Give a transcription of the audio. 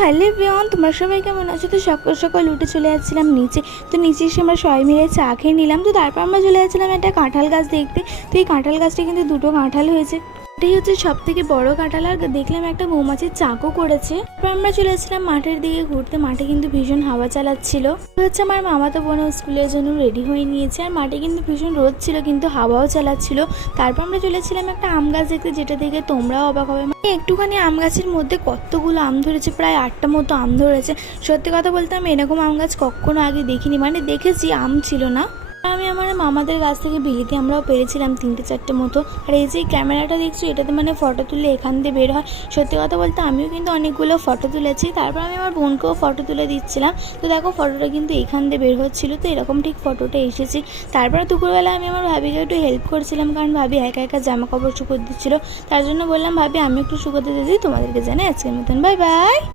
Hello everyone, তোমরা সবাই কেমন আছো? তো সকাল সকাল উঠে চলে যাচ্ছিলাম নিচে। তো নিচে এসে আমরা সবাই মিলে চা খেয়ে নিলাম। তো তারপর আমরা চলে যাচ্ছিলাম একটা কাঁঠাল গাছ দেখতে। তো এই কাঁঠাল গাছটা কিন্তু দুটো কাঁঠাল হয়েছে, এটাই হচ্ছে সব থেকে বড় কাঁঠাল। আর দেখলাম একটা মৌমাছির চাকও করেছে। তারপর আমরা চলে যাচ্ছিলাম মাঠের দিকে ঘুরতে। মাঠে কিন্তু ভীষণ হাওয়া চালাচ্ছিল। হচ্ছে আমার মামাতো বোনও স্কুলের জন্য রেডি হয়ে নিয়েছে। আর মাঠে কিন্তু ভীষণ রোদ ছিল, কিন্তু হাওয়াও চালাচ্ছিল। তারপর আমরা চলেছিলাম একটা আম গাছ দেখতে, যেটা দেখে তোমরাও অবাক হবে। মানে একটুখানি আম গাছের মধ্যে কতগুলো আম ধরেছে, প্রায় 8টা মতো আম ধরেছে। সত্যি কথা বলতে আমি এরকম আম গাছ কখনো আগে দেখিনি, মানে দেখেছি, আম ছিল না। আমি আমার মামাদের কাছ থেকে বিলিতে আমরাও পেরেছিলাম 3-4টে মতো। আর এই যে ক্যামেরাটা দেখছো, এটাতে মানে ফটো তুলে এখান দিয়ে বের হয়। সত্যি কথা বলতে আমিও কিন্তু অনেকগুলো ফটো তুলেছি। তারপর আমি আমার বোনকেও ফটো তুলে দিচ্ছিলাম। তো দেখো ফটোটা কিন্তু এখান দিয়ে বের হচ্ছিল। তো এরকম ঠিক ফটোটা এসেছি। তারপর দুপুরবেলা আমি আমার ভাবিকে একটু হেল্প করছিলাম, কারণ ভাবি একা একা জামা কাপড় শুকোতে দিচ্ছিলো। তার জন্য বললাম ভাবি আমি একটু শুকোতে দিই, তোমাদেরকে জানাই আজকের মতন বাই বাই।